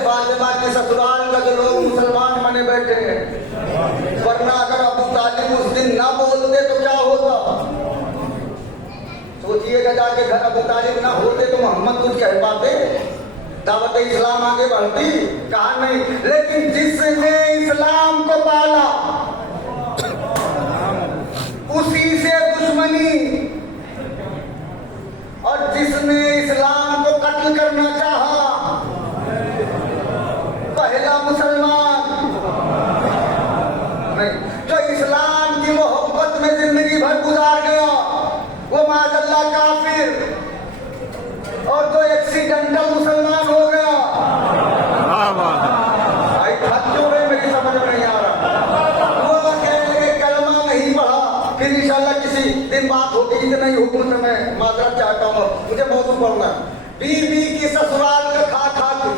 फातिमा के ससुराल का जो लोग मुसलमान बने बैठे हैं, वरना अगर अबू तालिब उस दिन ना बोलते तो क्या होता? सोचिएगा, जाके घर अबू तालिब ना होते तो मोहम्मद कुछ कह पाते? दावत इस्लाम आगे बढ़ती? कहा नहीं। लेकिन जिसने इस्लाम को पाला उसी से दुश्मनी, और जिसने इस्लाम को कत्ल करना चाहा पहला मुसलमान नहीं, जो इस्लाम की मोहब्बत में जिंदगी भर गुजार गया वो माज़अल्लाह काफिर, और जो एक्सीडेंटल मुसलमान हो गया। भाई हद क्यों रहे, मेरी समझ में नहीं आ रहा। वो कहेंगे कलमा नहीं पढ़ा, फिर इंशाल्लाह किसी दिन बात होगी। इतना ही हुक्म से मैं माजरत चाहता हूँ, मुझे मौजूद पढ़ना। बीवी की ससुराल का खा खा के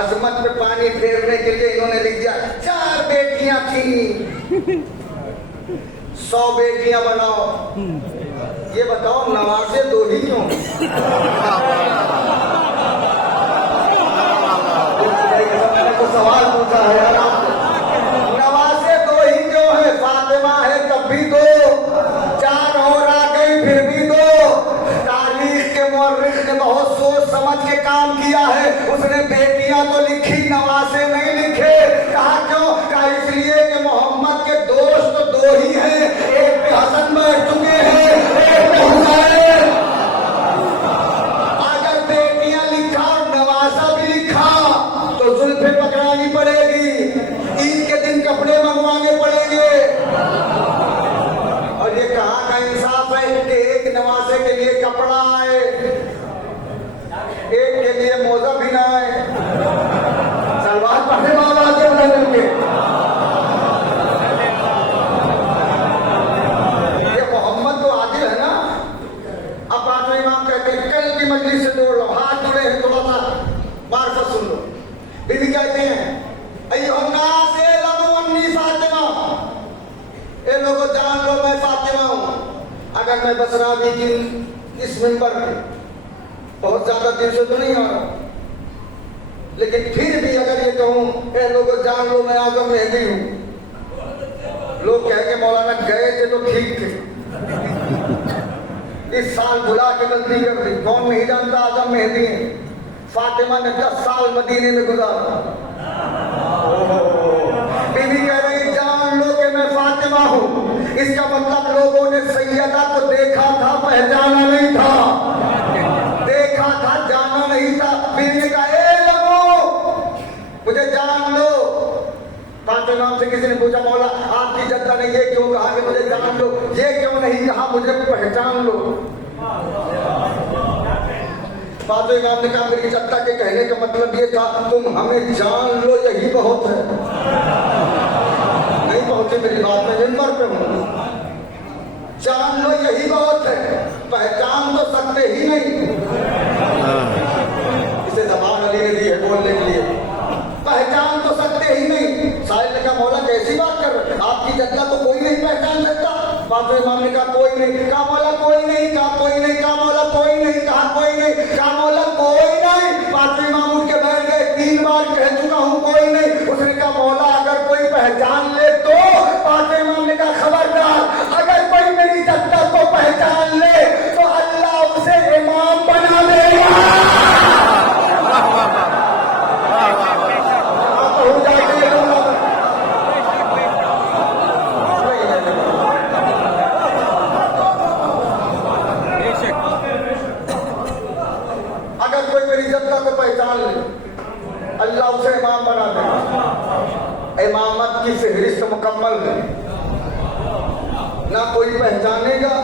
अजमत पे पानी फेरने के लिए इन्होंने लिख दिया 4 बेटियां थी, 100 बेटियां बनाओ। ये बताओ नवासे 2 ही क्यों? तो सवाल पूछा है यार, नवासे 2 ही क्यों है? फातिमा है तब भी 2, 4 और आ गई फिर भी 2। तारीख के मुअर्रिख ने बहुत सोच समझ के काम किया है, उसने बेटियां तो लिखी, नवासे नहीं लिखे। कहा क्यों? कहा इसलिए कि मोहम्मद के दोस्त तो 2 ही हैं, एक पे हसन बैठ चुके हैं, एक पे हुसैन। अगर बेटियां लिखा और नवासा भी लिखा तो जुल्फे पकड़ानी पड़ेगी, ईद के दिन कपड़े मंगवाने पड़ेंगे। और ये कहाँ का इंसाफ है कि एक नवासे के लिए कपड़ा आए, एक के लिए मोजा भी ना आए। सलवार पहले बाबा के बदल के ये मोहम्मद तो आदिल है ना। अब पांचवें इमाम कहते हैं कल की मजलिस से जोड़ लो, हाथ जुड़े हैं, थोड़ा सा मार्फत सुन लो। बीवी कहते हैं अय्युहन्नास इअलमू अन्नी फातिमा, ए लोगों जान लो मैं फातिमा हूं। अगर मैं बसरावी की इस मिंबर पे बहुत ज्यादा दिन से तो नहीं आ रहा, लेकिन फिर भी अगर ये कहूं ए लोगों जान लो मैं आजम मेहदी हूं, लोग कहेंगे मौलाना गए थे तो ठीक थे, इस साल भुला के गलती कर दी। कौन नहीं जानता आजम मेहदी है? फातिमा ने 10 साल मदीने में गुजारा। बीवी कह रही जान लो कि मैं फातिमा हूं। इसका मतलब लोगों ने सैयदा को देखा था, पहचाना नहीं था, देखा था, जाना नहीं था। बीवी ने कहा ए लोगों मुझे जान लो। पांचवें इमाम से किसी ने पूछा मौला आपकी जद्दा ने ये क्यों कहा कि मुझे जान लो, ये क्यों नहीं कहा मुझे पहचान लो? पांचवें इमाम ने कहा मेरी जद्दा के कहने का मतलब ये था तुम हमें जान लो, यही बहुत है। नहीं पहुंचे मेरी बात में, मिंबर पे हूं। जान लो यही बहुत है, पहचान तो सकते ही नहीं। इसे ज़बान अली ने दी है बोलने के लिए, पहचान तो सकते ही नहीं। साहिल ने कहा मौला कैसी बात कर रहे हैं, आपकी जद्दा को कोई नहीं पहचान सकता? पांचवें इमाम ने कहा कोई नहीं। कहा मौला कोई नहीं? कहा कोई नहीं। कहा मौला कोई नहीं? कहा कोई नहीं। कहा मौला कोई नहीं। पांचवें इमाम उठ के बैठ गए, 3 बार कह चुका हूं कोई नहीं। उसने कहा मौला अगर कोई पहचान ले तो? पांचवें इमाम ने कहा खबरदार, अगर कोई मेरी जद्दा को पहचान ले तो अल्लाह उसे इमाम बना देगा। अगर कोई मेरी जद्दा को पहचान ले अल्लाह उसे इमाम बना देगा। इमामत की फहरिस्त मुकम्मल है, ना कोई पहचानेगा,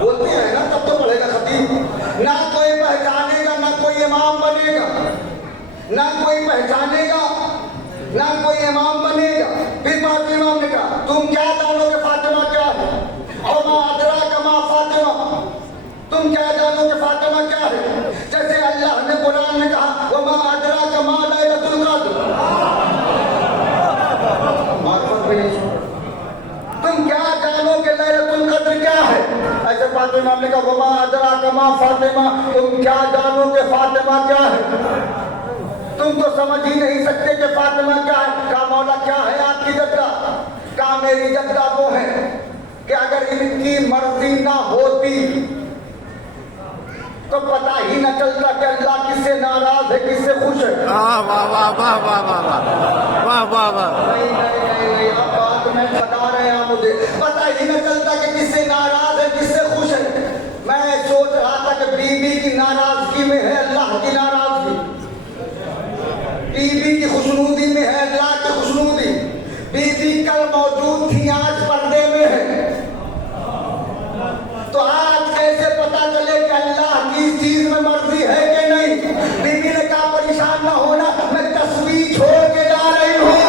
बोलते हैं ना तब तो पढ़ेगा खतीब, ना कोई पहचानेगा, ना कोई इमाम बनेगा, ना कोई पहचानेगा, ना कोई इमाम बनेगा। फिर पांचवें इमाम ने कहा तुम क्या जानोगे फातिमा क्या है? और मां अदरा कमा फातिमा, तुम क्या जानोगे फातिमा क्या है? जैसे अल्लाह ने कुरान में कहा वो मां अदरा कमा लैलतुल कद्र, तुम क्या जानोगे लैलतुल कद्र क्या है? ऐसे फातिमा ने कहा वमा अदरा कमा फातिमा, तुम क्या जानोगे फातिमा क्या है? तुम तो समझ ही नहीं सकते कि फातिमा क्या है। कहा मौला क्या है आपकी जद्दा? कहा मेरी जद्दा वो है कि अगर इनकी मर्जी ना होती तो पता ही न चलता कि अल्लाह किससे नाराज है किससे खुश है। वाह वाह वाह वाह वाह वाह वाह वाह वाह। नहीं, अब बात में बता रहे हैं मुझे, पता ही न चलता कि किससे नाराज है किससे खुश है। मैं सोच रहा था कि बीवी की नाराजगी में है अल्लाह की नाराजगी, बीवी की खुशनूदी में है अल्लाह की खुशनूदी। बीवी कल मौजूद थी आज पर्दे में है, तो आज कैसे पता चले कि अल्लाह की इस चीज में मर्जी है कि नहीं? बीवी ने कहा परेशान ना होना, मैं तस्वीर छोड़ के जा रही हूँ।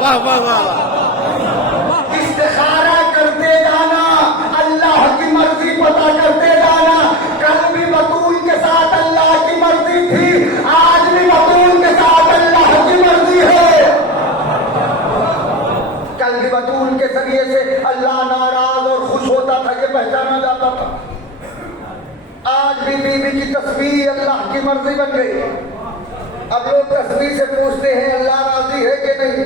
वाह वाह वाह। इस्तिखारा करते जाना, अल्लाह की मर्जी पता करते जाना। कल भी बतूल के साथ अल्लाह की मर्जी थी, आज भी बतूल के साथ अल्लाह की मर्जी है। कल भी बतूल के जरिए से अल्लाह नाराज और खुश होता था, ये पहचाना जाता था। आज भी बीवी की तस्वीर अल्लाह की मर्जी बन गई। अब लोग तस्वीर से पूछते हैं अल्लाह राजी है कि नहीं?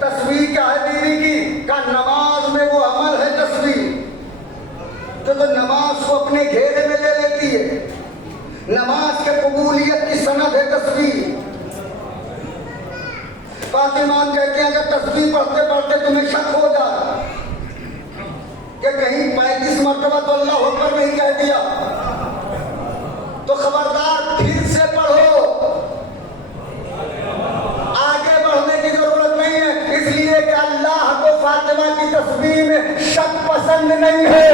तस्वीर क्या है बीवी की? का नमाज में वो अमल है तस्वीर, तो नमाज को अपने घेरे में ले लेती है। नमाज के कबूलियत की सनद है तस्वीर। फातिमा कहते हैं अगर तस्वीर पढ़ते पढ़ते तुम्हें शक हो जाए कि कहीं 35 मरतबा तो अल्लाह अकबर नहीं कह दिया, तो खबरदार फिर से पढ़ो, आगे बढ़ने की जरूरत नहीं है। इसलिए कि अल्लाह को फातिमा की तस्वीर में शक पसंद नहीं है।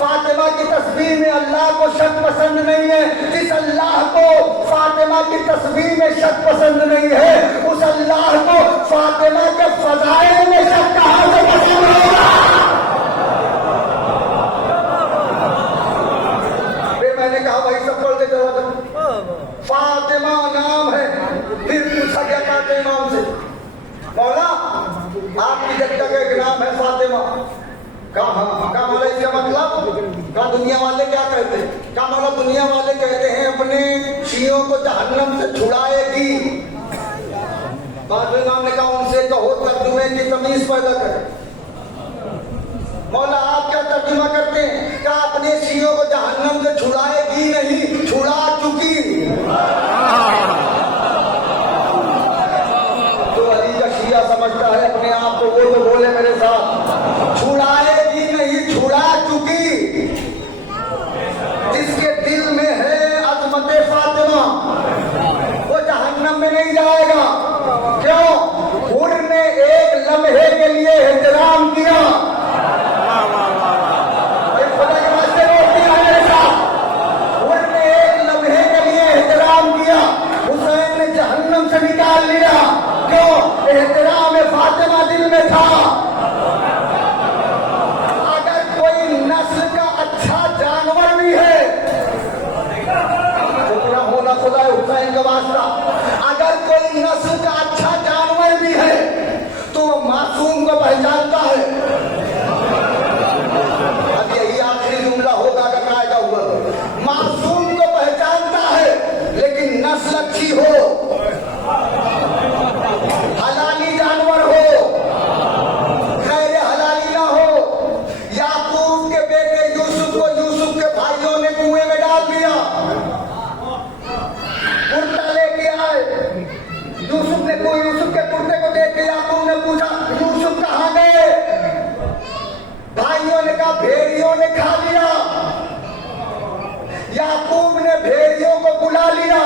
फातिमा की तस्वीर में अल्लाह को शक पसंद नहीं है। जिस अल्लाह को फातिमा की तस्वीर में शक पसंद नहीं है, उस अल्लाह को फातिमा के फजाइल में शक कहां से पसंद होगा? फिर मैंने कहा भाई सब पढ़ के चला, फातिमा नाम है। फिर पूछा गया काते इमाम से, मौला आपकी जद्दा का एक नाम है फातिमा। कहा मौला इसका मतलब? कहा दुनिया वाले क्या कहते हैं? कहा मौला दुनिया वाले कहते हैं अपने शियों को जहन्नम से छुड़ाएगी। इमाम ने कहा उनसे कहो तर्जुमे की तमीज पैदा करे। मौला आप क्या तर्जुमा करते हैं? क्या अपने शियों को जहन्नम से छुड़ाएगी नहीं, छुड़ा चुकी। तो अली का शिया समझता है अपने आप को, वो तो बोले मेरे साथ, छुड़ाएगी नहीं छुड़ा चुकी। जिसके दिल में है अजमत फातिमा वो जहन्नम में नहीं जाएगा। क्यों? उन्होंने एक लम्हे के लिए एहतराम किया, खुदा के वास्ते रोक दिया मेरे साथ। उन्होंने एक लम्हे के लिए एहतराम किया, हुसैन ने जहन्नम से निकाल लिया। क्यों? एहतराम फातिमा दिल में था। अगर कोई नस्ल का अच्छा जानवर भी है, होना खुदा हुसैन का वास्ता, अगर कोई नस्ल का अच्छा जानवर भी है तो वो मासूम को पहचानता है। अब यही आखिरी जुमला होगा अगर कायदा हुआ, मासूम को पहचानता है। लेकिन नस्ल अच्छी हो, हलाली जानवर हो, खैर हलाली ना हो। याकूब के बेटे यूसुफ को यूसुफ के भाइयों ने कुएं में डाल दिया, कुर्ता लेके आए। यूसुफ के कुर्ते को देख के याकूब ने पूछा यूसुफ कहाँ गए? भाइयों ने कहा भेड़ियों ने खा लिया। याकूब ने भेड़ियों को बुला लिया,